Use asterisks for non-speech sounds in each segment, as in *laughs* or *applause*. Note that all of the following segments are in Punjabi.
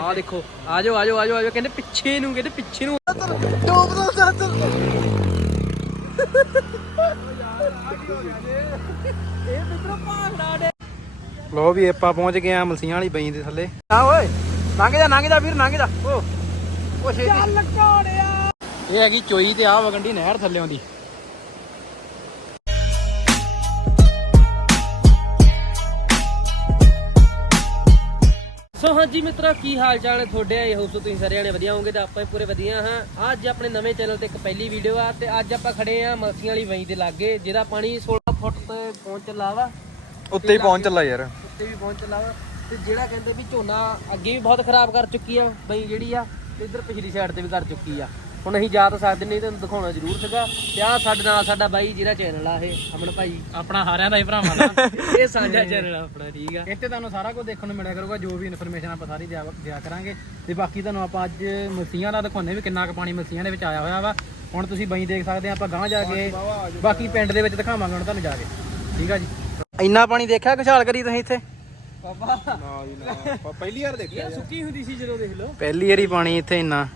ਆ ਦੇਖੋ ਆ ਜਾਓ ਆ ਜਾਓ ਆ ਜਾਓ ਆ ਜਾਓ ਕਹਿੰਦੇ ਪਿੱਛੇ ਨੂੰ ਕਹਿੰਦੇ ਪਿੱਛੇ ਨੂੰ। ਡੋਬ ਦੋ ਚਾਦਰ ਇਹ ਮਿੱਤਰੋ ਭਾਂਗੜਾ ਡੇ ਲੋ ਵੀ ਆਪਾਂ ਪਹੁੰਚ ਗਏ ਆ ਮਲਸੀਆਂ ਵਾਲੀ ਬਈ ਦੇ ਥੱਲੇ। ਆ ਓਏ ਲੰਘ ਜਾ ਲੰਘ ਜਾ ਵੀਰ ਲੰਘ ਜਾ। ਓ ਓ ਛੇਤੀ। ਚੱਲ ਘੋੜਿਆ। ਇਹ ਹੈਗੀ ਚੋਈ ਤੇ ਆ ਵਗੰਡੀ ਨਹਿਰ ਥੱਲੇ ਆਉਂਦੀ। ਸੋ ਹਾਂਜੀ ਮਿੱਤਰੋ ਕੀ ਹਾਲ ਚਾਲ ਹੈ ਤੁਹਾਡੇ? ਆਏ ਹੋ ਸੋ ਤੁਸੀਂ ਸਾਰੇ ਜਾਣੇ ਵਧੀਆ ਹੋਵੋਗੇ ਤੇ ਆਪਾਂ ਵੀ ਪੂਰੇ ਵਧੀਆ ਹਾਂ। ਅੱਜ ਆਪਣੇ ਨਵੇਂ ਚੈਨਲ ਤੇ ਇੱਕ ਪਹਿਲੀ ਵੀਡੀਓ ਆ ਤੇ ਅੱਜ ਆਪਾਂ ਖੜੇ ਆ ਮਲਸੀਆਂ ਵਾਲੀ ਵਈ ਦੇ ਲਾਗੇ ਜਿਹਦਾ ਪਾਣੀ 16 ਫੁੱਟ ਤੇ ਪਹੁੰਚ ਚੱਲਾ ਵਾ। ਉੱਤੇ ਹੀ ਪਹੁੰਚ ਚੱਲਾ ਯਾਰ। ਉੱਤੇ ਵੀ ਪਹੁੰਚ ਚੱਲਾ ਵਾ। ਤੇ ਜਿਹੜਾ ਕਹਿੰਦੇ ਵੀ ਝੋਨਾ ਅੱਗੇ ਵੀ ਬਹੁਤ ਖਰਾਬ ਕਰ ਚੁੱਕੀ ਆ ਬਈ ਜਿਹੜੀ ਆ ਤੇ ਇਧਰ ਪਿਛਲੀ ਸਾਈਡ ਤੇ ਵੀ ਕਰ ਚੁੱਕੀ ਆ। ਹੁਣ ਅਸੀਂ ਜਾ ਤਾਂ ਸਕਦੇ ਨਹੀਂ ਤੁਹਾਨੂੰ ਦਿਖਾਉਣਾ ਜ਼ਰੂਰ ਸੀਗਾ। ਤੇ ਆ ਸਾਡੇ ਨਾਲ ਸਾਡਾ ਬਾਈ ਜਿਹੜਾ ਚੈਨਲ ਆ ਇਹ ਅਮਨ ਭਾਈ। ਆਪਣਾ ਹਾਰਿਆਂ ਦਾ ਹੀ ਭਰਾਵਾਂ ਦਾ। *laughs* ਇਹ ਸਾਂਝਾ ਚੈਨਲ ਆ ਆਪਣਾ ਠੀਕ ਆ। ਇੱਥੇ ਤੁਹਾਨੂੰ ਸਾਰਾ ਕੁਝ ਦੇਖਣ ਨੂੰ ਮਿਲਿਆ ਕਰੂਗਾ ਜੋ ਵੀ ਇਨਫੋਰਮੇਸ਼ਨ ਆਪਾਂ ਸਾਰੀ ਦਿਆ ਦਿਆ ਕਰਾਂਗੇ। ਤੇ ਬਾਕੀ ਤੁਹਾਨੂੰ ਆਪਾਂ ਅੱਜ ਮਸੀਆਂ ਦਾ ਦਿਖਾਉਂਦੇ ਵੀ ਕਿੰਨਾ ਕੁ ਪਾਣੀ ਮਸੀਆਂ ਦੇ ਵਿੱਚ ਆਇਆ ਹੋਇਆ ਵਾ। ਹੁਣ ਤੁਸੀਂ ਬਈ ਦੇਖ ਸਕਦੇ ਆ ਆਪਾਂ ਗਾਂ ਜਾ ਕੇ ਬਾਕੀ ਪਿੰਡ ਦੇ ਵਿੱਚ ਦਿਖਾਵਾਂਗੇ ਹੁਣ ਤੁਹਾਨੂੰ ਜਾ ਕੇ। ਠੀਕ ਆ ਜੀ? ਇੰਨਾ ਪਾਣੀ ਦੇਖਿਆ ਖੁਸ਼ਹਾਲ ਕਰੀ ਤੁਸੀਂ ਇੱਥੇ? ਬਾਬਾ ਪਹਿਲੀ ਵਾਰ ਦੇਖਿਆ ਸੁੱਕੀ ਹੁੰਦੀ ਸੀ ਜਦੋਂ ਦੇਖ ਲਓ। ਪਹਿਲੀ ਵਾਰੀ ਪਾਣੀ ਇੱਥੇ ਇੰਨਾ।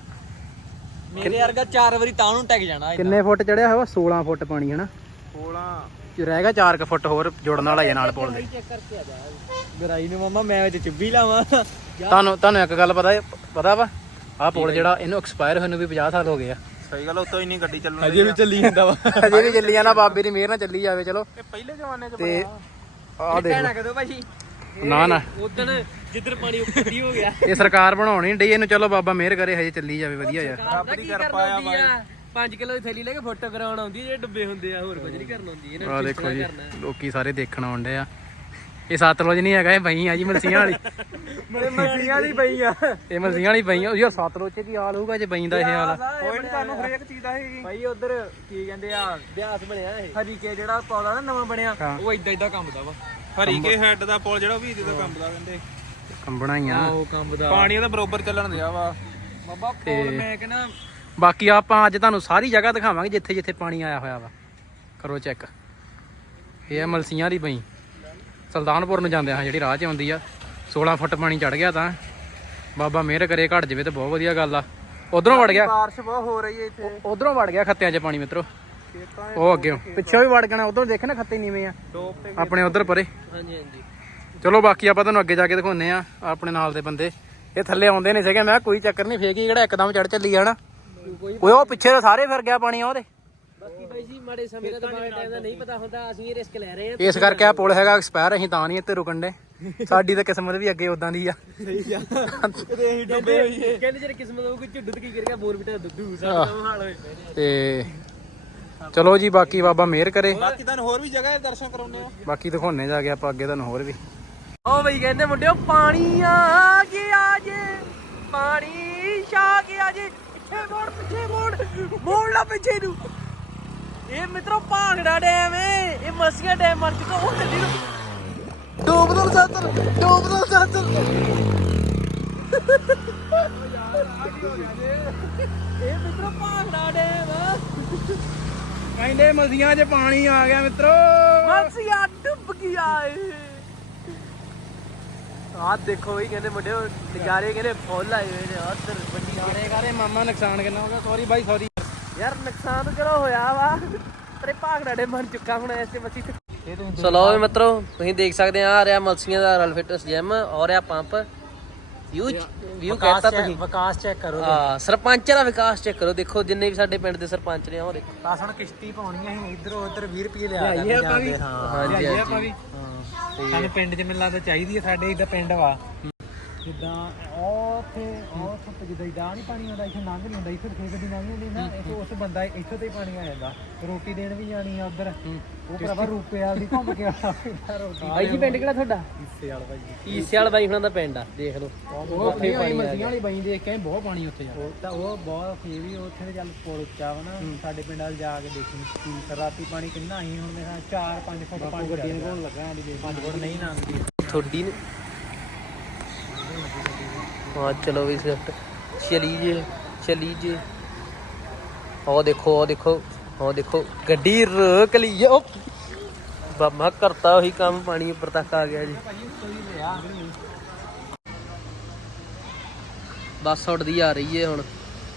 ਮੇਰੇ ਵਰਗਾ ਚਾਰ ਵਾਰੀ ਤਾਂ ਨੂੰ ਟੈਗ ਜਾਣਾ ਕਿੰਨੇ ਫੁੱਟ ਚੜਿਆ ਹੋਇਆ 16 ਫੁੱਟ ਪਾਣੀ ਹਨਾ? 16 ਰਹਿ ਗਿਆ 4 ਫੁੱਟ ਹੋਰ ਜੁੜਨ ਵਾਲਾ ਹੈ ਨਾਲ ਪੁੱਲ ਦੇ। ਚੈੱਕ ਕਰਕੇ ਆ ਜਾ। ਗਰਾਈ ਨੂੰ ਮਮਾ ਮੈਂ ਵਿੱਚ ਚੁੱਭੀ ਲਾਵਾਂ। ਤੁਹਾਨੂੰ ਤੁਹਾਨੂੰ ਇੱਕ ਗੱਲ ਪਤਾ ਪਤਾ ਵਾ? ਆਹ ਪੁਲ ਜਿਹੜਾ ਇਹਨੂੰ ਐਕਸਪਾਇਰ ਹੋਏ ਨੂੰ ਵੀ 50 ਸਾਲ ਹੋ ਗਏ ਆ। ਸਹੀ ਗੱਲ ਉਤੋਂ ਹੀ ਨਹੀਂ ਗੱਡੀ ਚੱਲਣ ਅਜੇ ਵੀ ਚੱਲੀ ਜਾਂਦਾ ਵਾ। *laughs* ਅਜੇ ਵੀ ਚੱਲੀ ਜਾਂਦਾ ਬਾਬੇ ਦੀ ਮਿਹਰ ਨਾਲ ਚੱਲੀ ਜਾਵੇ ਚਲੋ। ਇਹ ਪਹਿਲੇ ਜ਼ਮਾਨੇ 'ਚ ਤੇ ਆਹ ਦੇਖ ਕਦੋਂ ਭਾਜੀ। ਨਾ ਨਾ। ਉਦਣ ਜਿੱਧਰ ਪਾਣੀ ਉੱਪਰ ਹੀ ਹੋ ਗਿਆ। ਇਹ ਸਰਕਾਰ ਬਣਾਉਣੀ ਡਈ ਇਹਨੂੰ ਚਲੋ ਬਾਬਾ ਮਿਹਰ ਕਰੇ ਹਜੇ ਚੱਲੀ ਜਾਵੇ ਵਧੀਆ ਯਾਰ ਰੱਬ ਦੀ ਕਿਰਪਾ ਆ ਬਾਈ। 5 ਕਿਲੋ ਦੀ ਥੈਲੀ ਲੈ ਕੇ ਫੋਟੋ ਕਰਾਉਣ ਆਉਂਦੀ ਜਿਹੜੇ ਡੱਬੇ ਹੁੰਦੇ ਆ ਹੋਰ ਕੁਝ ਨਹੀਂ ਕਰਨ ਆਉਂਦੀ ਇਹਨਾਂ ਨੂੰ ਦੇਖੋ ਜੀ ਕਰਨਾ ਲੋਕੀ ਸਾਰੇ ਦੇਖਣ ਆਉਂਦੇ ਆ। ਇਹ ਸਤਲੁਜ ਨਹੀਂ ਹੈਗਾ ਇਹ ਬਈ ਆ ਜੀ ਮਲਸੀਆਂ ਵਾਲੀ। ਮੇਰੇ ਮਸੀਆਂ ਦੀ ਪਈ ਆ। ਇਹ ਮਲਸੀਆਂ ਵਾਲੀ ਬਈ ਆ ਯਾਰ ਸਤਲੁਜ ਚ ਕੀ ਹਾਲ ਹੋਊਗਾ ਜੇ ਬਈ ਦਾ ਇਹ ਹਾਲ? ਆ ਕੋਈ ਨਹੀਂ ਤੁਹਾਨੂੰ ਹਰੇਕ ਚੀਜ਼ ਦਾ ਹੀ। ਭਾਈ ਉਧਰ ਕੀ ਕਹਿੰਦੇ ਆ ਅਭਿਆਸ ਬਣਿਆ ਇਹ। ਹਰੀਕੇ ਜਿਹੜਾ ਪੌਦਾ ਨਾ ਨਵਾਂ ਬਣਿਆ। ਉਹ ਇਦਾਂ ਇਦਾਂ ਕੰਮਦਾ ਵਾ। ਹਰੀਕੇ ਹੈੱਡ ਦਾ ਪੁਲ ਜਿਹੜਾ ਉਹ ਵੀ ਇਹਦੇ ਦਾ ਕੰਮ ਦਾ ਕਹਿੰਦੇ। ਕੰਬਣਾ ਹੀ ਆ। ਉਹ ਕੰਮਦਾ ਪਾਣੀ ਉਹਦਾ ਬਰੋਬਰ ਚੱਲਣ ਦਿਆ ਵਾ। ਬਾਬਾ ਪੌਲ ਮੈਂ ਕਹਿੰਦਾ ਬਾਕੀ ਆਪਾਂ ਅੱਜ ਤੁਹਾਨੂੰ ਸਾਰੀ ਜਗ੍ਹਾ ਦਿਖਾਵਾਂਗੇ ਜਿੱਥੇ ਜਿੱਥੇ ਪਾਣੀ ਆਇਆ ਹੋਇਆ ਵਾ। ਕਰੋ ਚੈੱਕ। ਇਹ ਆ ਮਲਸੀਆਂ ਦੀ ਬਈ ਸੁਲਤਾਨਪੁਰ ਨੂੰ ਜਾਂਦੇ ਆ ਜਿਹੜੀ ਰਾਹ 'ਚ ਆਉਂਦੀ ਆ। 16 ਫੁੱਟ ਪਾਣੀ ਚੜ ਗਿਆ ਤਾਂ। ਬਾਬਾ ਮਿਹਰ ਕਰੇ ਘਟ ਜਵੇ ਤੇ ਬਹੁਤ ਵਧੀਆ ਗੱਲ ਆ। ਉਧਰੋਂ ਵੜ ਗਿਆ। ਬਾਰਿਸ਼ ਬਹੁਤ ਹੋ ਰਹੀ ਹੈ ਇੱਥੇ। ਉਧਰੋਂ ਵੜ ਗਿਆ ਖੱਤਿਆਂ 'ਚ ਪਾਣੀ ਮਿੱਤਰੋ। ਉਹ ਅੱਗੇ ਪਿੱਛੇ ਵੀ ਵੜ ਜਾਣਾ ਉਧਰ ਦੇਖੇ ਨਾ ਖੱਤੇ ਨੀਵੇਂ ਆ। ਤੇ ਆਪਣੇ ਉਧਰ ਪਰੇ। ਹਾਂਜੀ ਹਾਂਜੀ। ਚਲੋ ਬਾਕੀ ਆਪਾਂ ਤੁਹਾਨੂੰ ਅੱਗੇ ਜਾ ਕੇ ਦਿਖਾਉਨੇ ਆ ਆਪਣੇ ਨਾਲ ਦੇ ਬੰਦੇ। ਇਹ ਥੱਲੇ ਆਉਂਦੇ ਨਹੀਂ ਸੀਗੇ ਮੈਂ ਕੋਈ ਚੱਕਰ ਨਹੀਂ ਫੇਕ ਹੀ ਜਿਹੜਾ ਇੱਕਦਮ ਚੜ ਚੱਲੀ ਜਾਣਾ। ਕੋਈ ਓਏ ਉਹ ਪਿੱਛੇ ਤਾਂ ਸਾਰੇ ਫਿਰ ਗਿਆ ਪਾਣੀ ਆ ਉਹਦੇ। ਬਾਕੀ ਬਾਈ ਜੀ ਮਾੜੇ ਸਮੇਂ ਦਾ ਦਿਮਾਗ ਟਾਈਮ ਦਾ ਨਹੀਂ ਪਤਾ ਹੁੰਦਾ ਅਸੀਂ ਇਹ ਰਿਸਕ ਲੈ ਰਹੇ ਹਾਂ। ਇਸ ਕਰਕੇ ਆ ਪੁਲ ਹੈਗਾ ਐਕਸਪਾਇਰ ਅਸੀਂ ਤਾਂ ਨਹੀਂ ਇੱਥੇ ਰੁਕਣ ਦੇ। ਸਾਡੀ ਤਾਂ ਕਿਸਮਤ ਵੀ ਅੱਗੇ ਉਦਾਂ ਦੀ ਆ। ਤੇ ਅਸੀਂ ਡੁੱਬੇ ਹੋਈਏ। ਕਹਿੰਦੇ ਜਿਹੜੇ ਕਿਸਮਤ ਹੋਊਗੀ ਝੁੱਡੂ ਤੇ ਕੀ ਕਰੇਗਾ ਬੋਰ ਬਿਟਾ ਦੁੱਧੂ ਸਾਡਾ ਹਾਲ ਹੋਏ ਤੇ ਚਲੋ ਜੀ ਬਾਕੀ ਬਾਬਾ ਮਿਹਰ ਕਰੇ। ਬਾਕੀ ਤੁਹਾਨੂੰ ਹੋਰ ਵੀ ਜਗ੍ਹਾ ਦੇ ਦਰਸ਼ਨ ਕਰਾਉਣੇ ਆ ਬਾਕੀ ਦਿਖਾਉਨੇ ਜਾ ਕੇ ਆਪਾਂ ਅੱਗੇ ਤੁਹਾਨੂੰ ਹੋਰ ਵੀ। ਓ ਬਈ ਕਹਿੰਦੇ ਮੁੰਡਿਓ ਪਾਣੀ ਆ ਗਿਆ ਜੇ। ਪਾਣੀ ਛਾ ਗਿਆ ਜੇ। ਪਿੱਛੇ ਮੋੜ ਪਿੱਛੇ ਮੋੜ ਮੋੜ ਲਾ ਪਿੱਛੇ ਨੂੰ। ਇਹ ਮਿੱਤਰੋ ਭਾਂਗੜਾ ਡੈਮ ਏ। ਇਹ ਮਸੀਆ ਡੈਮ ਮਰ ਚੁੱਕਾ ਉਹ ਦਿੱਲੀ ਨੂੰ ਡੋਬ ਦੋ ਚਾਦਰ ਡੋਬ ਦੋ ਚਾਦਰ ਇਹ ਮਿੱਤਰੋ ਭਾਂਗੜਾ ਡੈਮ ਕਹਿੰਦੇ ਮਸੀਆਂ 'ਚ ਪਾਣੀ ਆ ਗਿਆ ਮਿੱਤਰੋ। ਮਸੀਆ ਡੁੱਬ ਗਿਆ ਏ। ਆਹ ਦੇਖੋ ਬਈ ਕਹਿੰਦੇ ਮੁੰਡਿਓ ਨਜ਼ਾਰੇ ਕਹਿੰਦੇ ਫੁੱਲ ਆਏ ਹੋਏ ਨੇ ਉੱਧਰ ਵੱਡੀ ਸਾਰੇ ਕਰੇ ਮਾਮਾ ਨੁਕਸਾਨ ਕਿੰਨਾ ਹੋ ਗਿਆ? ਸੌਰੀ ਬਾਈ ਸੌਰੀ ਯਾਰ ਨੁਕਸਾਨ ਤਾਂ ਚਲੋ ਹੋਇਆ ਵਾ ਤੇਰੇ ਭਾਗੜਾ ਡੇ ਮਰ ਚੁੱਕਾ ਹੁਣ ਐਸੇ ਮੱਛੀ ਇਹ ਤੁਸੀਂ ਸੋ ਲਓ ਵੀ ਮਿੱਤਰੋ ਤੁਸੀਂ ਦੇਖ ਸਕਦੇ ਆ ਆ ਰਿਹਾ ਮਲਸੀਆਂ ਦਾ ਰਲ ਫਿਟਨੈਸ ਜਿਮ ਔਰ ਆ ਪੰਪ ਵਿਊ ਵਿਊ ਕਹਿੰਦਾ ਤੁਸੀਂ? ਵਿਕਾਸ ਚੈੱਕ ਕਰੋ ਹਾਂ ਸਰਪੰਚ ਦਾ ਵਿਕਾਸ ਚੈੱਕ ਕਰੋ ਦੇਖੋ ਜਿੰਨੇ ਵੀ ਸਾਡੇ ਪਿੰਡ ਦੇ ਸਰਪੰਚ ਨੇ ਉਹ ਦੇਖੋ। ਬਸ ਹੁਣ ਕਿਸ਼ਤੀ ਪਾਉਣੀ ਆ ਅਸੀਂ ਇਧਰੋਂ ਉਧਰ 20 ਰੁਪਏ ਲਿਆ ਵੀ। ਹਾਂ ਹਾਂਜੀ, ਹਾਂਜੀ। ਆਪਾਂ ਵੀ। ਸਾਨੂੰ ਪਿੰਡ 'ਚ ਮੈਨੂੰ ਲੱਗਦਾ ਚਾਹੀਦੀ ਹੈ ਸਾਡੇ ਇਦਾਂ ਪਿੰਡ ਵਾ। ਜਿੱਦਾਂ ਉਹ ਉੱਥੇ ਉੱਥੇ ਜਿੱਦਾਂ ਇਦਾਂ ਨਹੀਂ ਪਾਣੀ ਆਉਂਦਾ ਇੱਥੇ ਲੰਘ ਨਹੀਂ ਹੁੰਦਾ ਇੱਥੇ ਫੇਰ ਗੱਡੀ ਲੰਘ ਹੁੰਦੀ ਨਾ ਇੱਥੇ ਉਸ ਬੰਦਾ ਇੱਥੇ ਤੇ ਹੀ ਪਾਣੀ ਆ ਜਾਂਦਾ। ਰੋਟੀ ਦੇਣ ਵੀ ਜਾਣੀ ਆ ਉਧਰ। ਉਹ ਭਰਾਵਾ ਰੂਪੇ ਵਾਲੀ ਘੁੰਮ ਕੇ ਆਉਂਦਾ ਰੋਟੀ ਬਾਈ ਜੀ ਪਿੰਡ ਕਿਹੜਾ ਤੁਹਾਡਾ? ਹਿੱਸੇ ਵਾਲਾ ਭਾਈ ਈਸੇ ਵਾਲਾ ਬਾਈ ਹੁਣਾਂ ਦਾ ਪਿੰਡ ਆ ਦੇਖ ਲਓ। ਉਹ ਉੱਥੇ ਪਾਣੀ ਮਰਜ਼ੀਆਂ ਵਾਲੀ ਬਾਈ ਦੇਖ ਕੇ ਬਹੁਤ ਪਾਣੀ ਉੱਥੇ ਉਹ ਤਾਂ ਉਹ ਬਹੁਤ ਫੇ ਵੀ ਉੱਥੇ ਤੇ ਚੱਲ ਪੁਲ ਉੱਚਾ ਵਾ ਨਾ ਸਾਡੇ ਪਿੰਡ ਵਾਲ ਜਾ ਕੇ ਦੇਖੀ ਕੀ ਰਾਤੀ ਪਾਣੀ ਕਿੰਨਾ ਆਈ ਹੁਣ ਮੈਂ 4 5 ਫੁੱਟ ਪਾਣੀ ਗੱਡੀ ਨੂੰ ਲੱਗਾ ਸਾਡੀ 5 ਫੁੱਟ ਨਹੀਂ ਲੰਘਦੀ। ਥੋੜੀ ਨੇ ਹਾਂ ਚਲੋ ਵੀ ਸਿਫਟ ਚਲੀ ਜੇ ਚਲੀ ਜੇ। ਉਹ ਦੇਖੋ ਉਹ ਦੇਖੋ ਉਹ ਦੇਖੋ। ਗੱਡੀ ਰੋਕ ਲਈ ਉਹ ਬਾਮਾ ਕਰਤਾ ਉਹੀ ਕੰਮ ਪਾਣੀ ਉੱਪਰ ਤੱਕ ਆ ਗਿਆ ਜੀ। ਬੱਸ ਉੱਡਦੀ ਆ ਰਹੀ ਏ ਹੁਣ।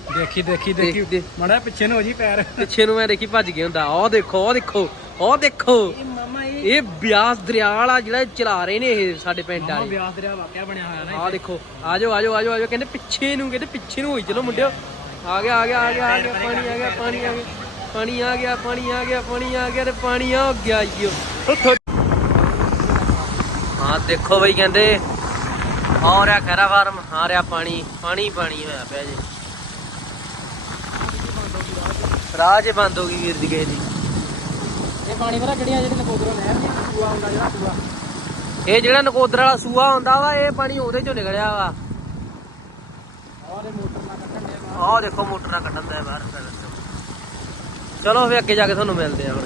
ਦੇਖੀ ਦੇਖੀ ਦੇਖ- ਮੜਾ ਪਿੱਛੇ ਨੂੰ ਹੋ ਜੀ ਪੈਰ। ਪਿੱਛੇ ਨੂੰ ਮੈਂ ਦੇਖੀ ਭੱਜ ਗਿਆ ਹੁੰਦਾ। ਆਹ ਦੇਖੋ ਆਹ ਦੇਖੋ ਆਹ ਦੇਖੋ। ਇਹ ਬਿਆਸ ਦਰਿਆ ਵਾਲਾ ਜਿਹੜਾ ਚਲਾ ਰਹੇ ਨੇ ਇਹ ਸਾਡੇ ਪਿੰਡ ਵਾਲੇ। ਵਿਆਸ ਦਰਿਆ ਵਾਕਿਆ ਬਣਿਆ ਹੋਇਆ ਨਾ ਆਹ ਦੇਖੋ ਆਜੋ ਆਜੋ ਆਜੋ ਆਜੋ ਕਹਿੰਦੇ ਪਿੱਛੇ ਨੂੰ ਕਹਿੰਦੇ ਪਿੱਛੇ ਨੂੰ ਹੋਈ। ਚਲੋ ਮੁੰਡਿਓ ਆ ਗਿਆ ਆ ਗਿਆ ਆ ਗਿਆ ਆ ਗਿਆ ਪਾਣੀ ਆ ਗਿਆ ਪਾਣੀ ਆ ਗਿਆ ਪਾਣੀ ਆ ਗਿਆ ਪਾਣੀ ਆ ਗਿਆ ਪਾਣੀ ਆ ਗਿਆ ਤੇ ਪਾਣੀ ਆ ਗਿਆ ਈਓ ਹਾਂ ਦੇਖੋ ਬਈ ਕਹਿੰਦੇ ਆ ਰਿਹਾ ਖੈਰਾ ਫਾਰਮ ਆ ਰਿਹਾ ਪਾਣੀ ਪਾਣੀ ਪਾਣੀ ਹੋਇਆ ਪਿਆ ਜੀ। ਰਾਹ 'ਚ ਬੰਦ ਹੋ ਗਈ ਵੀਰ ਦੀ ਗਏ ਦੀ। ਇਹ ਪਾਣੀ ਜਿਹੜੀ ਨਕੋਦਰੋਂ ਨਹਿਰ ਦੀ ਸੂਆ ਹੁੰਦਾ ਜਿਹੜਾ ਸੂਆ। ਇਹ ਜਿਹੜਾ ਨਕੋਦਰ ਵਾਲਾ ਸੂਆ ਹੁੰਦਾ ਵਾ ਇਹ ਪਾਣੀ ਉਹਦੇ ਚੋਂ ਨਿਕਲਿਆ ਵਾ। ਔਰ ਇਹ ਮੋਟਰ ਨਾਲ ਕੱਢਣ ਦੇ ਆਹ ਦੇਖੋ ਮੋਟਰ ਨਾਲ ਕੱਢਣ ਦਾ ਬਾਹਰ ਫਿਰ ਚਲੋ ਫੇ ਅੱਗੇ ਜਾ ਕੇ ਤੁਹਾਨੂੰ ਮਿਲਦੇ ਆ ਹੁਣ।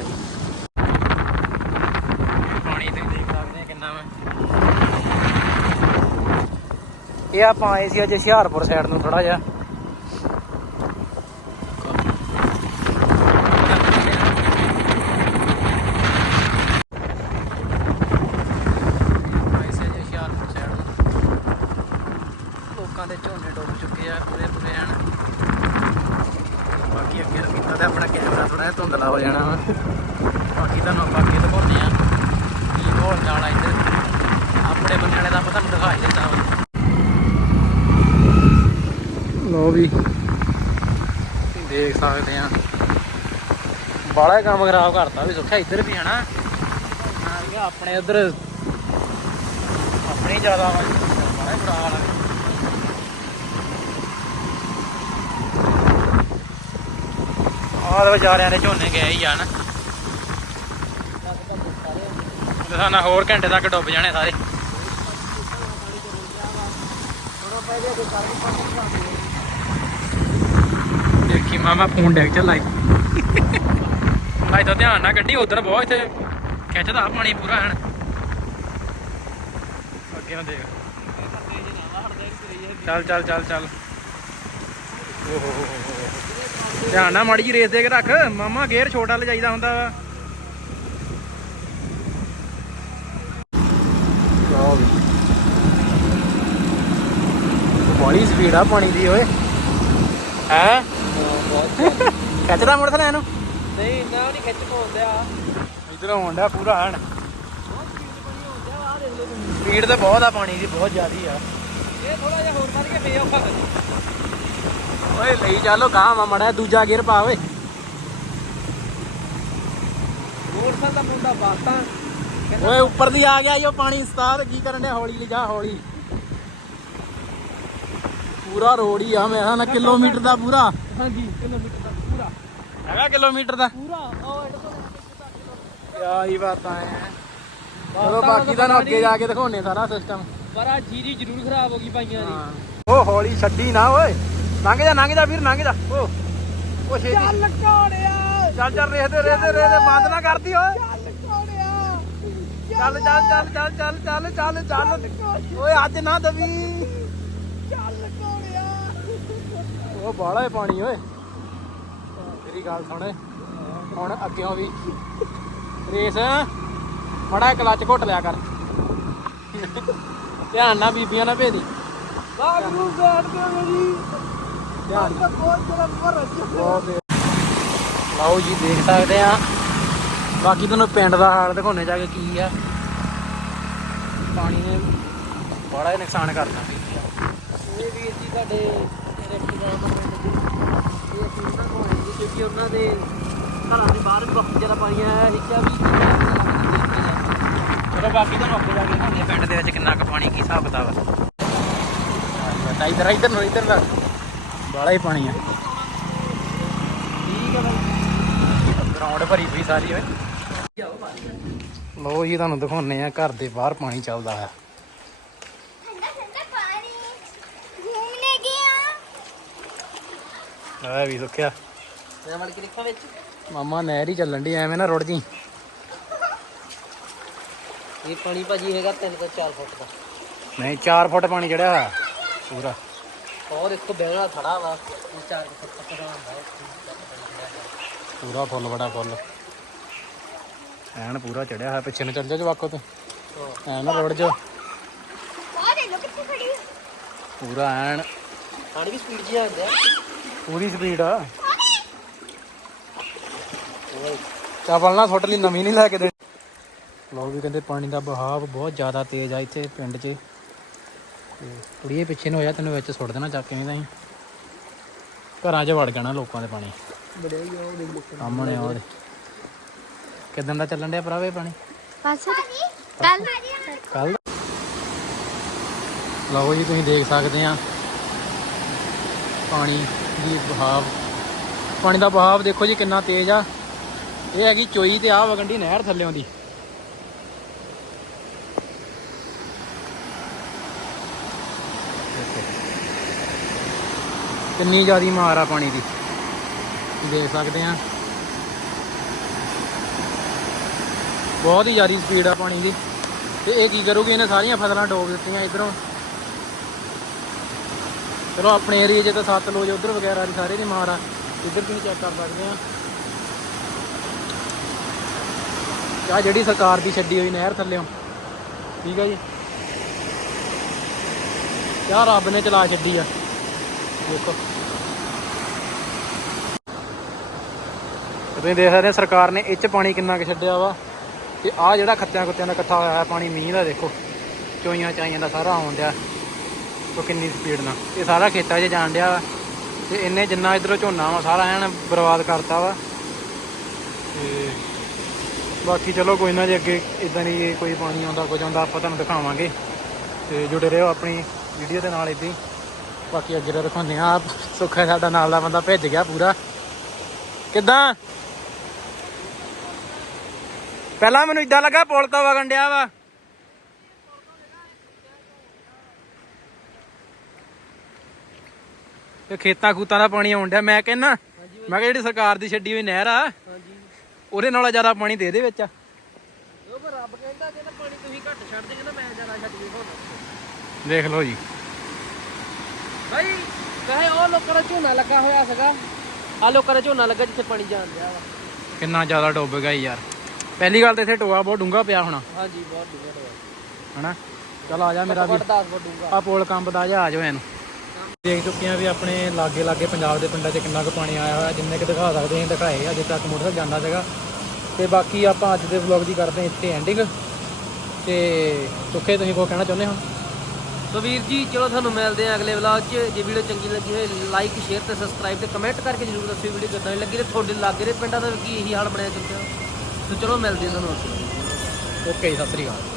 ਪਾਣੀ ਤੁਸੀਂ ਦੇਖ ਸਕਦੇ ਆ ਕਿੰਨਾ ਵਾ। ਇਹ ਆਪਾਂ ਆਏ ਸੀ ਅੱਜ ਹੁਸ਼ਿਆਰਪੁਰ ਸਾਈਡ ਨੂੰ ਥੋੜਾ ਜਿਹਾ ਆਏ ਸੀ ਅੱਜ ਹੁਸ਼ਿਆਰਪੁਰ ਸਾਈਡ ਨੂੰ ਲੋਕਾਂ ਦੇ ਝੋਨੇ ਡੁੱਬ ਚੁੱਕੇ ਆ ਪੂਰੇ ਪੂਰੇ ਹਨ ਬਾਕੀ ਅੱਗੇ ਰਵੀਤਾ ਤੇ ਆਪਣਾ ਕੈਮਰਾ ਥੋੜਾ ਜਿਹਾ ਧੁੰਦਲਾ ਹੋ ਜਾਣਾ ਵਾ ਬਾਕੀ ਤੁਹਾਨੂੰ ਆਪਾਂ ਅੱਗੇ ਦਿਖਾਉਂਦੇ ਆ ਕੀ ਹੋਣ ਜਾਣਾ ਇੱਧਰ ਆਪਣੇ ਬੰਦੇ ਵਾਲੇ ਦਾ ਆਪਾਂ ਤੁਹਾਨੂੰ ਦਿਖਾ ਹੀ ਦਿੱਤਾ ਵਾ ਲੋ ਵੀ ਦੇਖ ਸਕਦੇ ਆ। ਬਾਲਾ ਕੰਮ ਖਰਾਬ ਕਰਤਾ ਵੀ, ਸੁੱਖਿਆ ਇੱਧਰ ਵੀ ਹਨਾ ਆਪਣੇ ਉਧਰ। ਆਪਣੇ ਜ਼ਿਆਦਾ ਬਾਲਾ ਬੁਰਾ ਹਾਲ ਆ। ਆਹ ਵਿਚਾਰਿਆਂ ਦੇ ਝੋਨੇ ਗਏ ਹੀ ਜਾਣ ਲਸਾਨਾ ਹੋਰ ਘੰਟੇ ਤੱਕ ਡੁੱਬ ਜਾਣੇ ਸਾਰੇ। ਦੇਖੀ ਮਾਮਾ ਫੋਨ ਡੈਕ ਚ ਲਾਈ। ਭਾਈ ਤਾਂ ਧਿਆਨ ਨਾਲ ਗੱਡੀ ਉਧਰ ਬਹੁਤ ਇੱਥੇ। ਖਿੱਚਦਾ ਪਾਣੀ ਪੂਰਾ ਹਨ ਅੱਗੇ ਨੂੰ ਦੇਖ। ਚੱਲ ਚੱਲ ਚੱਲ ਚੱਲ। ਓਹ। ਧਿਆਨ ਨਾਲ ਮਾੜੀ ਜੀ ਰੇਸ ਦੇ ਕੇ ਰੱਖ। ਮਾਮਾ ਗੇਅਰ ਛੋਟਾ ਲਜਾਈਦਾ ਹੁੰਦਾ ਵਾ। ਬੜੀ ਸਪੀਡ ਆ ਪਾਣੀ ਦੀ ਓਏ। ਹੈ? ਖਿੱਚਦਾ ਮੁੜਦਾ ਇਹਨੂੰ? ਨਹੀਂ ਇੰਨਾ ਨਹੀਂ ਖਿੱਚ ਪਾਉਂਦੇ ਆ ਇਧਰ ਆਉਂਦਾ ਪੂਰਾ ਹਣ ਸਪੀਡ ਤੇ ਬਹੁਤ ਆ ਪਾਣੀ ਦੀ ਬਹੁਤ ਜ਼ਿਆਦੀ ਆ। ਇਹ ਥੋੜਾ ਜਿਹਾ ਹੋਰ ਕਰਕੇ ਫੇਰ ਔਖਾ ਕਰੀ। ਓਏ ਲਈ ਚੱਲੋ ਗਾਂ ਮਾ ਮੜਾ ਦੂਜਾ ਗੇਅਰ ਪਾ ਓਏ। ਮੋਟਰਸਾਈਕਲ ਦਾ ਮੁੰਡਾ ਬਾਤਾਂ। ਓਏ ਉੱਪਰ ਦੀ ਆ ਗਿਆ ਈਓ ਪਾਣੀ ਉਸਤਾਦ ਕੀ ਕਰਨ ਡਿਆ ਹੌਲੀ ਲਿਜਾ ਹੌਲੀ। ਪੂਰਾ ਰੋਡ ਹੀ ਆ ਮੇਰਾ ਨਾ ਕਿਲੋਮੀਟਰ ਦਾ ਪੂਰਾ। ਹਾਂਜੀ ਕਿਲੋਮੀਟਰ ਦਾ ਪੂਰਾ। ਹੈਗਾ ਕਿਲੋਮੀਟਰ ਦਾ? ਪੂਰਾ ਉਹ ਐਡ ਤੋਂ ਕਿਆ ਹੀ ਬਾਤਾਂ ਐ। ਚਲੋ ਬਾਕੀ ਦਾ ਨਾ ਅੱਗੇ ਜਾ ਕੇ ਦਿਖਾਉਣੇ ਸਾਰਾ ਸਿਸਟਮ ਪਰ ਆ ਜੀਰੀ ਜ਼ਰੂਰ ਖਰਾਬ ਹੋ ਗਈ ਪਾਈਆਂ ਦੀ। ਓ ਹੌਲੀ ਛੱਡੀ ਨਾ ਓਏ। ਲੰਘ ਜਾ ਲੰਘ ਜਾ ਵੀਰ ਲੰਘ ਜਾ। ਓ ਓ ਛੇਤੀ। ਚੱਲ ਕੋੜਿਆ ਚੱਲ ਚੱਲ ਰੇਦੇ ਰੇਦੇ ਰੇਦੇ ਬੰਦ ਨਾ ਕਰਦੀ ਓਏ। ਚੱਲ ਚੱਲ ਚੱਲ ਚੱਲ ਚੱਲ ਚੱਲ ਚੱਲ ਚੱਲ ਚੱਲ। ਓਏ ਅੱਜ ਨਾ ਦਵੀ ਚੱਲ ਕੋੜਿਆ ਉਹ ਬਾਹਲਾ ਹੈ ਪਾਣੀ ਓਏ। ਤੇਰੀ ਗੱਲ ਸੁਣ। ਹੁਣ ਅੱਗਿਓਂ ਵੀ। ਰੇਸ ਮੜਾ ਕਲੱਚ ਘੁੱਟ ਲਿਆ ਕਰ। ਧਿਆਨ ਨਾਲ ਬੀਬੀਆਂ ਨਾ ਭੇਦੀ ਵਾਗਰੂ ਗਾੜ ਕੇ ਮੇਰੀ ਧਿਆਨ। ਤਾਂ ਬਹੁਤ ਜਰਾ ਪਰ ਬਹੁਤ ਲਓ ਜੀ ਦੇਖ ਸਕਦੇ ਆ ਬਾਕੀ ਤੁਹਾਨੂੰ ਪਿੰਡ ਦਾ ਹਾਲ ਦਿਖਾਉਣੇ ਜਾ ਕੇ ਕੀ ਆ। ਪਾਣੀ ਨੇ ਬੜਾ ਹੀ ਨੁਕਸਾਨ ਕਰਤਾ। ਇਹ ਵੀਰ ਜੀ ਤੁਹਾਡੇ ਰਿਸ਼ਤੇਦਾਰ ਦਾ ਪਿੰਡ ਦੀ ਇਹ ਅਸੀਂ ਉਹਨਾਂ ਕੋਲ ਆਏ ਸੀ ਕਿਉਂਕਿ ਉਹਨਾਂ ਦੇ ਘਰਾਂ ਦੇ ਬਾਹਰ ਵੀ ਬਹੁਤ ਜ਼ਿਆਦਾ ਪਾਣੀ ਆਇਆ ਸੀ ਕਿਹਾ ਵੀ ਚਲੋ ਬਾਕੀ ਤੁਹਾਨੂੰ ਅੱਗੇ ਜਾ ਕੇ ਦਿਖਾਉਂਦੇ ਆ ਪਿੰਡ ਦੇ ਵਿੱਚ ਕਿੰਨਾ ਕੁ ਪਾਣੀ ਕੀ ਹਿਸਾਬ ਕਿਤਾਬ ਆ? ਇਧਰ ਇਧਰ ਨੂੰ ਇਧਰ ਲੱਗ ਬਾਲਾ ਹੀ ਪਾਣੀ ਆ। ਠੀਕ ਹੈ ਬਾਈ। ਗਰਾਊਂਡ ਭਰੀ ਪਈ ਸਾਰੀ ਓਏ। ਲੋ ਜੀ ਤੁਹਾਨੂੰ ਦਿਖਾਉਨੇ ਆ ਘਰ ਦੇ ਬਾਹਰ ਪਾਣੀ ਚੱਲਦਾ ਆ। ਆ ਵੀ ਸੁੱਕਿਆ ਮੈਂ ਮੜ ਕੇ ਦੇਖਾਂ ਵਿੱਚ ਮਾਮਾ ਨਹਿਰ ਹੀ ਚੱਲਣ ਦੀ ਐਵੇਂ ਨਾ ਰੁੜ ਜੀ ਇਹ ਪਾਣੀ ਭਾਜੀ ਹੈਗਾ 3 ਤੋਂ 4 ਫੁੱਟ ਦਾ। ਨਹੀਂ 4 ਫੁੱਟ ਪਾਣੀ ਚੜਿਆ ਹੋਇਆ ਪੂਰਾ। ਔਰ ਇੱਕ ਬਹਿਣਾ ਖੜਾ ਵਾ 4 ਫੁੱਟ ਦਾ ਹੁੰਦਾ ਪੂਰਾ ਫੁੱਲ ਬੜਾ ਫੁੱਲ। ਐਨ ਪੂਰਾ ਚੜਿਆ ਹੋਇਆ ਪਿੱਛੇ ਨੂੰ ਚੱਲ ਜਾ ਜਵਾਕੋ ਤੂੰ। ਐਨ ਨਾ ਰੋੜ ਜਾ। ਪੂਰਾ ਐਨ। ਸਾਡੀ ਵੀ ਸਪੀਡ ਜੀ ਆਉਂਦੇ ਆ ਪੂਰੀ ਸਪੀਡ ਆ। ਚਾਵਲ ਨਾ ਸੁੱਟ ਲਈ ਨਵੀਂ ਨਹੀਂ ਲੈ ਕੇ ਦੇਣੀ। ਲੋਕ ਵੀ ਕਹਿੰਦੇ ਪਾਣੀ ਦਾ ਬਹਾਵ ਬਹੁਤ ਜ਼ਿਆਦਾ ਤੇਜ਼ ਆ ਇੱਥੇ ਪਿੰਡ 'ਚ। ਕੁੜੀਏ ਪਿੱਛੇ ਨੂੰ ਹੋਇਆ ਤੈਨੂੰ ਵਿੱਚ ਸੁੱਟ ਦੇਣਾ ਚੱਕ ਕੇ ਨਹੀਂ ਤਾਂ ਹੀ ਘਰਾਂ 'ਚ ਵੜ ਜਾਣਾ ਲੋਕਾਂ ਦੇ ਪਾਣੀ। ਬੜੇ ਹੀ ਉਹ ਸਾਹਮਣੇ ਆ ਉਹਦੇ ਕਿਦਾਂ ਦਾ ਚੱਲਣ ਡਿਆ ਭਰਾਵੇ ਪਾਣੀ? ਕੱਲ ਲਓ ਜੀ ਤੁਸੀਂ ਦੇਖ ਸਕਦੇ ਆ। ਪਾਣੀ ਦੀ ਬਹਾਵ। ਪਾਣੀ ਦਾ ਬਹਾਵ ਦੇਖੋ ਜੀ ਕਿੰਨਾ ਤੇਜ਼ ਆ। ਇਹ ਹੈਗੀ ਚੋਈ ਤੇ ਆ ਵਗੰਡੀ ਨਹਿਰ ਥੱਲੇੋਂ ਦੀ। ਕਿੰਨੀ ਜ਼ਿਆਦੀ ਮਾਰ ਆ ਪਾਣੀ ਦੀ। ਦੇਖ ਸਕਦੇ ਆ। ਬਹੁਤ ਹੀ ਜ਼ਿਆਦੀ ਸਪੀਡ ਆ ਪਾਣੀ ਦੀ। ਤੇ ਇਹ ਕੀ ਕਰੂਗੀ? ਇਹਨੇ ਸਾਰੀਆਂ ਫਸਲਾਂ ਡੋਬ ਦਿੱਤੀਆਂ ਇਧਰੋਂ। ਚਲੋ ਆਪਣੇ ਏਰੀਏ 'ਚ ਤਾਂ ਸੱਤ ਸਤਲੁਜ ਉਧਰ ਵਗੈਰਾ ਦੀ ਸਾਰੇ ਦੀ ਮਾਰ ਆ ਇੱਧਰ ਤੁਸੀਂ ਚੈੱਕ ਕਰ ਸਕਦੇ ਆ? ਆ ਜਿਹੜੀ ਸਰਕਾਰ ਦੀ ਛੱਡੀ ਹੋਈ ਨਹਿਰ ਥੱਲੇੋਂ। ਠੀਕ ਆ ਜੀ। ਕਿਆ ਰੱਬ ਨੇ ਚਲਾ ਛੱਡੀ ਆ। ਦੇਖੋ। ਤੁਸੀਂ ਦੇਖ ਸਕਦੇ ਆ, ਸਰਕਾਰ ਨੇ ਇਹ 'ਚ ਪਾਣੀ ਕਿੰਨਾ ਕੁ ਛੱਡਿਆ ਵਾ। ਤੇ ਆ ਜਿਹੜਾ ਖੱਤਿਆਂ ਕੁੱਤਿਆਂ ਦਾ ਇਕੱਠਾ ਹੋਇਆ ਹੈ ਪਾਣੀ, ਮੀਂਹ ਦਾ ਦੇਖੋ। ਚੋਈਆਂ ਚਾਈਆਂ ਦਾ ਸਾਰਾ ਆਉਣ ਡਿਆ। ਉਹ ਕਿੰਨੀ ਸਪੀਡ ਨਾਲ। ਇਹ ਸਾਰਾ ਖੇਤਾਂ 'ਚ ਜਾਣ ਡਿਆ ਵਾ। ਤੇ ਇਹਨੇ ਜਿੰਨਾ ਇਧਰੋਂ ਝੋਨਾ ਵਾ, ਸਾਰਾ ਐਨ ਬਰਬਾਦ ਕਰਤਾ ਵਾ। ਤੇ ਬਾਕੀ ਚਲੋ ਕੋਈ ਨਾ ਜੇ ਅੱਗੇ ਇਦਾਂ ਦੀ ਕੋਈ ਪਾਣੀ ਆਉਂਦਾ, ਕੁਝ ਆਉਂਦਾ, ਆਪਾਂ ਤੁਹਾਨੂੰ ਦਿਖਾਵਾਂਗੇ। ਤੇ ਜੁੜੇ ਰਹੋ ਆਪਣੀ ਵੀਡੀਓ ਦੇ ਨਾਲ ਇਦਾਂ ਹੀ। ਬਾਕੀ ਅੱਗੇ ਦਾ ਦਿਖਾਉਂਦੇ ਆ ਸੁੱਖਾ ਸਾਡਾ, ਨਾਲ ਦਾ ਬੰਦਾ ਭੇਜ ਗਿਆ ਪੂਰਾ। ਕਿੱਦਾਂ? ਪਹਿਲਾਂ ਮੈਨੂੰ ਇਦਾਂ ਲੱਗਾ, ਪੁਲ ਤੋਂ ਵਗਣ ਡਿਆ ਵਾ। ਤੇ ਖੇਤਾਂ ਖੂਤਾਂ ਦਾ ਪਾਣੀ ਆਉਣ ਡਿਆ। ਮੈਂ ਕਹਿੰਨਾ ਮੈਂ ਕਿਹਾ ਜਿਹੜੀ ਸਰਕਾਰ ਦੀ ਛੱਡੀ ਹੋਈ ਨਹਿਰ ਆ ਉਹਦੇ ਨਾਲੋਂ ਜ਼ਿਆਦਾ ਪਾਣੀ ਦੇ ਦੇ ਵਿੱਚ ਉਹ ਪਰ ਰੱਬ ਕਹਿੰਦਾ ਕਿ ਨਾ ਪਾਣੀ ਤੁਸੀਂ ਘੱਟ ਛੱਡ ਦੇ ਕਹਿੰਦਾ ਮੈਂ ਜ਼ਿਆਦਾ ਛੱਡ ਦੇ ਹੁਣ ਦੇਖ ਲਓ ਜੀ। ਭਾਈ ਕਹੇ ਉਹ ਲੋਕਾਂ ਦਾ ਝੋਨਾ ਲੱਗਾ ਹੋਇਆ ਸੀਗਾ। ਆ ਲੋਕਾਂ ਦਾ ਝੋਨਾ ਲੱਗਾ ਜਿੱਥੇ ਪਾਣੀ ਜਾਣ ਡਿਆ ਵਾ। ਕਿੰਨਾ ਜ਼ਿਆਦਾ ਡੁੱਬ ਗਿਆ ਯਾਰ। ਪਹਿਲੀ ਗੱਲ ਤੇ ਇੱਥੇ ਟੋਆ ਬਹੁਤ ਡੂੰਘਾ ਪਿਆ ਹੋਣਾ। ਹਾਂਜੀ ਬਹੁਤ ਹੋਇਆ ਹਨਾ? ਚਲ ਆ ਜਾ ਮੇਰਾ ਵੀ ਘੱਟ 10 ਫੁੱਟ ਡੂੰਘਾ। ਆ ਪੋਲ ਕੰਬ ਦਾ ਜਾ ਆ ਜਾਓ ਇਹਨੂੰ। ਦੇਖ ਚੁੱਕੇ ਆ ਵੀ ਆਪਣੇ ਲਾਗੇ ਲਾਗੇ ਪੰਜਾਬ ਦੇ ਪਿੰਡਾਂ 'ਚ ਕਿੰਨਾ ਕੁ ਪਾਣੀ ਆਇਆ ਹੋਇਆ ਜਿੰਨੇ ਕੁ ਦਿਖਾ ਸਕਦੇ ਹਾਂ ਦਿਖਾਏ ਅਜੇ ਤੱਕ ਮੋਟਰਸਾਈਕਲ ਜਾਂਦਾ ਸੀਗਾ। ਤੇ ਬਾਕੀ ਆਪਾਂ ਅੱਜ ਦੇ ਵਲੌਗ ਦੀ ਕਰਦੇ ਹਾਂ ਇੱਥੇ ਐਂਡਿੰਗ ਤੇ ਸੁੱਖੇ ਤੁਸੀਂ ਕੋਈ ਕਹਿਣਾ ਚਾਹੁੰਦੇ ਹੋ? ਸੋ ਵੀਰ ਜੀ ਚਲੋ ਤੁਹਾਨੂੰ ਮਿਲਦੇ ਆ ਅਗਲੇ ਵਲੌਗ 'ਚ। ਜੇ ਵੀਡੀਓ ਚੰਗੀ ਲੱਗੀ ਹੋਏ ਲਾਈਕ ਸ਼ੇਅਰ ਤੇ ਸਬਸਕ੍ਰਾਈਬ ਤੇ ਕਮੈਂਟ ਕਰਕੇ ਜਰੂਰ ਦੱਸਿਓ ਵੀਡੀਓ ਕਿੱਦਾਂ ਲੱਗੀ ਤੇ ਤੁਹਾਡੇ ਲਾਗੇ ਦੇ ਪਿੰਡਾਂ ਦਾ ਕੀ ਇਹੀ ਹਾਲ ਬਣਿਆ ਚੁੱਕਿਆ। ਸੋ ਚਲੋ ਮਿਲਦੇ ਹਾਂ ਤੁਹਾਨੂੰ ਓਕੇ ਜੀ ਸਤਿ ਸ੍ਰੀ ਅਕਾਲ।